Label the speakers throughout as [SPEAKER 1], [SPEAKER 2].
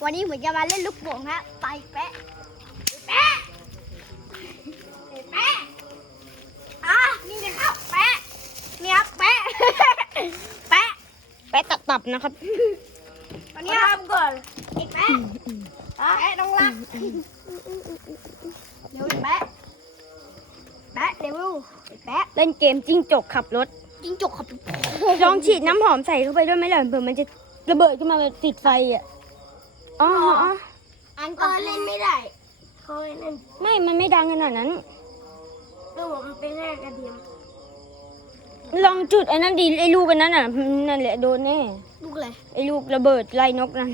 [SPEAKER 1] วันนี้เหมือนจะมาเล่นลูกโป่งฮะไปแปะแปะแปะนี่นะครับแปะเนี่ยแปะแปะ
[SPEAKER 2] แปะตับๆนะครับ
[SPEAKER 1] ตอนนี้ทำก่อนไอ้แปะแปะต้องรักเดี๋ยวแปะเดี๋ยวแปะ
[SPEAKER 2] เล่นเกมจิ้งจกขับรถ
[SPEAKER 1] จิ้งจกขับ
[SPEAKER 2] ลองฉีดน้ำหอมใส่เข้าไปด้วยไหมล่ะเผื่อมันจะระเบิดขึ้นมาแบบติดไฟอ่ะอ๋อ
[SPEAKER 1] อันก็เล่นไม่ได้เขาเล่น
[SPEAKER 2] ไม่มันไม่ดังขนาดนั้น
[SPEAKER 1] ดูมันเป็นแค่กระเทียม
[SPEAKER 2] ลองจุดไอ้นั่นดีไอ้ลูกอันนั้นอ่ะนั่นแหละโดนแน่
[SPEAKER 1] ลูกอะไร
[SPEAKER 2] ไอ้ลูกระเบิดไล่นกนั่น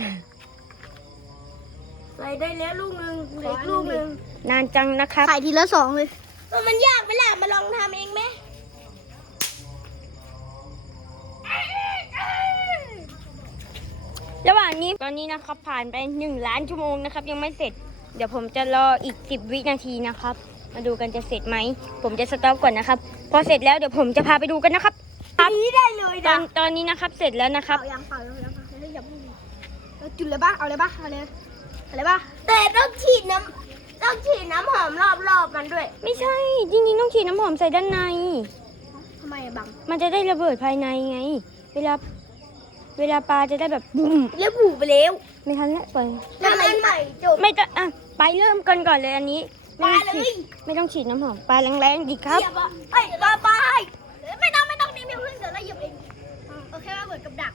[SPEAKER 1] ใส่ได้แล้วลูกนึงเหลือลูกนึง
[SPEAKER 2] นานจังนะครับ
[SPEAKER 1] ใส่ทีละ2เลยมันยากไหมล่ะมาลองทำเองไหม
[SPEAKER 2] ระหว่างนี้ตอนนี้นะครับผ่านไป1 ล้านชั่วโมงนะครับยังไม่เสร็จเดี๋ยวผมจะรออีก10 วินาทีนะครับมาดูกันจะเสร็จไหมผมจะสต็อปก่อนนะครับพอเสร็จแล้วเดี๋ยวผมจะพาไปดูกันนะครับ
[SPEAKER 1] นี้ได้เลยนะ
[SPEAKER 2] ตอนนี้นะครับเสร็จแล้วนะครับ
[SPEAKER 1] ยังอย่าพูดจุดเลยป่ะเอาเลยป่ะเอาเลยป่ะแต่ต้องฉีดน้ำหอมรอบมันด้วย
[SPEAKER 2] ไม่ใช่จริงๆต้องฉีดน้ำหอมใส่ด้านใน
[SPEAKER 1] ทำไมบัง
[SPEAKER 2] มันจะได้ระเบิดภายในไงเวลาปลาจะได้แบบบุ้ม
[SPEAKER 1] แล้วบุ๋ไปแล้ว
[SPEAKER 2] ไม่ทันแล้วปล่อย
[SPEAKER 1] แล้วอันใหม่จบ
[SPEAKER 2] ไม่ต้องไปเริ่มก่อนเลยอันนี้
[SPEAKER 1] ปลาเลย
[SPEAKER 2] ไม่ต้องฉีดน้ำหอมปลาแรงๆดีครับ
[SPEAKER 1] เอ้ยปลาไม่ต้องนี่ไม่พึ่งเดี๋ยวเราหยิบเองโอเคว่าเหมือนกับดัก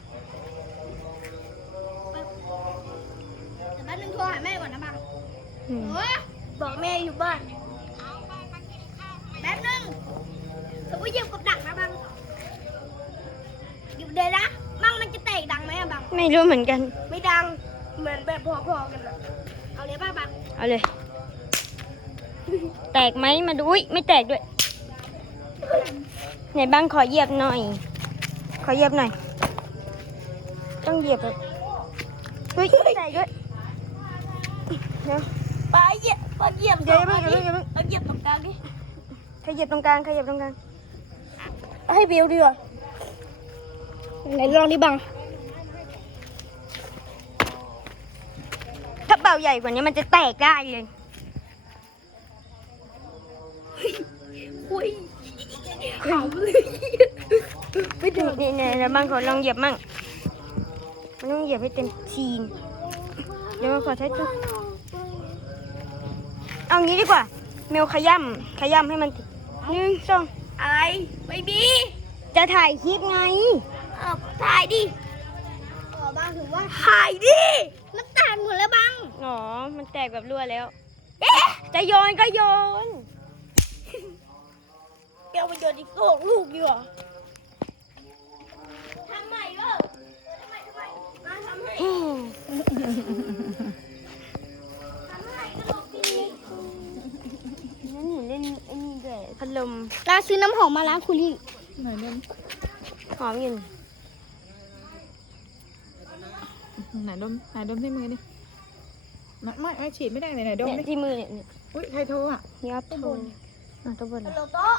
[SPEAKER 1] แต่แป๊บนึงโทรหาแม่ก่อนนะบังบอกแม่อยู่บ้านแป๊บนึงถือว่าหยิบกับดักนะบังหยิบเดี๋ยวนะบังมันจะแตกดังไหมอะบัง
[SPEAKER 2] ไม่รู้เหมือนกัน
[SPEAKER 1] ไม่ดังเหมือนแบบพอๆกันนะเอาเลยป่ะบัง
[SPEAKER 2] เอาเลยแตกไหมมาดูไม่แตกด้วยไหนบ้างขอเหยียบหน่อยต้องเหยียบแบบเฮ้ยแตกด้วยเดี๋ยว
[SPEAKER 1] ปลาเหยียบ
[SPEAKER 2] เดี๋ยว
[SPEAKER 1] เอาเหยียบตรงกลางดิ
[SPEAKER 2] ขยับตรงกลางให้บิวดีกว่า
[SPEAKER 1] ไหนลองดิบัง
[SPEAKER 2] ถ้าเป่าใหญ่กว่านี้มันจะแตกได้เลย
[SPEAKER 1] คุยขำเลย
[SPEAKER 2] ไม่ถึงนี่บางคนลองเหยียบมั่งมันต้องเหยียบให้เต็มทีนเดี๋ยวมาขอใช้ตัวเอางี้ดีกว่าเมลขย่ำให้มันติด1 2
[SPEAKER 1] อะไรไม่มี
[SPEAKER 2] จะถ่ายคลิปไง
[SPEAKER 1] ถ่ายดิบ้างถึงว่าถ่ายดิมันแตกหมดแล้วบ้าง
[SPEAKER 2] อ๋อมันแตกแบบรั่วแล้วจะโยนก็โยน
[SPEAKER 1] เดี๋ยวไปโยนอีกลูกดีกว่าทำใหม่ก็ทำไมมาทำให้ก็ลองดี
[SPEAKER 2] นั่นเล่นไอ้นี่ด้วยพัดลม
[SPEAKER 1] ร้านซื้อน้ำหอมมาล้างคุรี่
[SPEAKER 2] ไหนเล่นหอมอยู่
[SPEAKER 3] ไหนดมที่มือดิไม่ฉีดไม่ได้ไหนดมดิ
[SPEAKER 2] ที่มือเนี่ย
[SPEAKER 3] อุ้ยใครโทรอ่ะ
[SPEAKER 2] ยับโทรตัวบน
[SPEAKER 1] โต๊ะ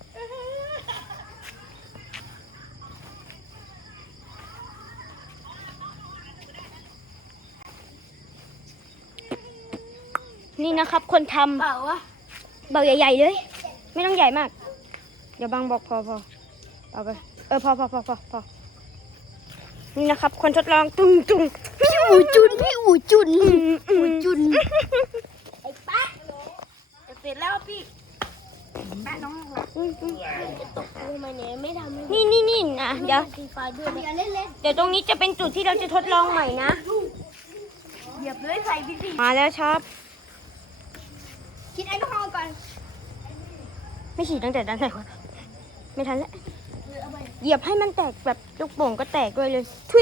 [SPEAKER 2] นี่นะครับคนทำเบาใหญ่ๆเลยไม่ต้องใหญ่มากเดี๋ยวบางบอกพอเอาไปพอนี่นะครับคนทดลองจุง
[SPEAKER 1] พี่อู่จุนไอ้แป๊ะเสร็จแล้วพี่แป๊ะน้องรักจะตกลงมาเนี่ยไม่ทำ
[SPEAKER 2] นี่นะเดี๋ยวตรงนี้จะเป็นจุดที่เราจะทดลองใหม่นะ
[SPEAKER 1] เหยียบเลยใส่พี่สิ
[SPEAKER 2] มาแล้วชอบ
[SPEAKER 1] คิดแอลกอฮอล์ก่อน
[SPEAKER 2] ไม่ฉีดตั้งแต่ด้านไหนก่อนไม่ทันแล้วเหยียบให้มันแตกแบบลูกโป่งก็แตกด้วยเลย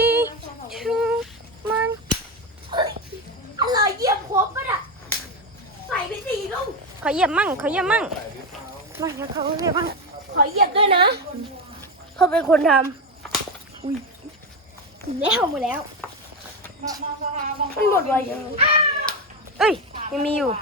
[SPEAKER 2] มัน
[SPEAKER 1] อะไรเหยียบครบป่ะน่ะใส่ไป4 ลูก
[SPEAKER 2] ขอเหยียบมั่งมาแล้วเขาเหยียบมั่ง
[SPEAKER 1] ขอเหยียบด้วยนะเขาเป็นคนทำอุ้ยแล้วหมดแล้วมันหมดไวยัง
[SPEAKER 2] เอ้ยยังมีอยู่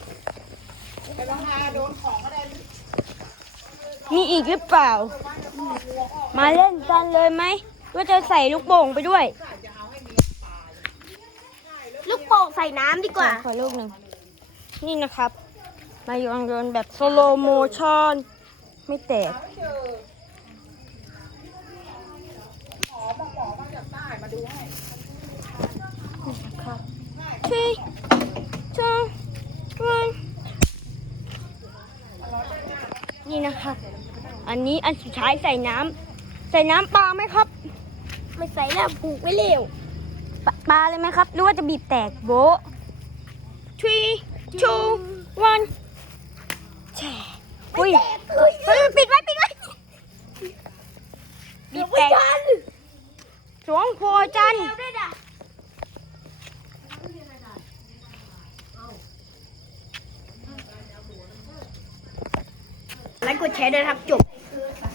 [SPEAKER 2] มีอีกหรือเปล่ามาเล่นกันเลยไหมว่าจะใส่ลูกโป่งไปด้วย
[SPEAKER 1] ลูกโป่งใส่น้ำดีกว่า
[SPEAKER 2] ขอลูกหนึ่งนี่นะครับ มาโยนแบบสโลโมชั่นไม่แตก
[SPEAKER 3] หมอมาจากใต้มาดูให้
[SPEAKER 2] ครับ three two one นี่นะครับ อันนี้อันสุดท้ายใส่น้ำปลาไหมครับ
[SPEAKER 1] ไม่ใส่แล้วผูกไว้เร็ว
[SPEAKER 2] ปลาเลยไหมครับ หรือว่าจะบีบแตกโบะ three two one แช่อุ้ยเฮ้ยปิดไว้บีบแตกสวงโพจันทร์
[SPEAKER 1] ไลค์กดแชร์ด้วยนะครับจบ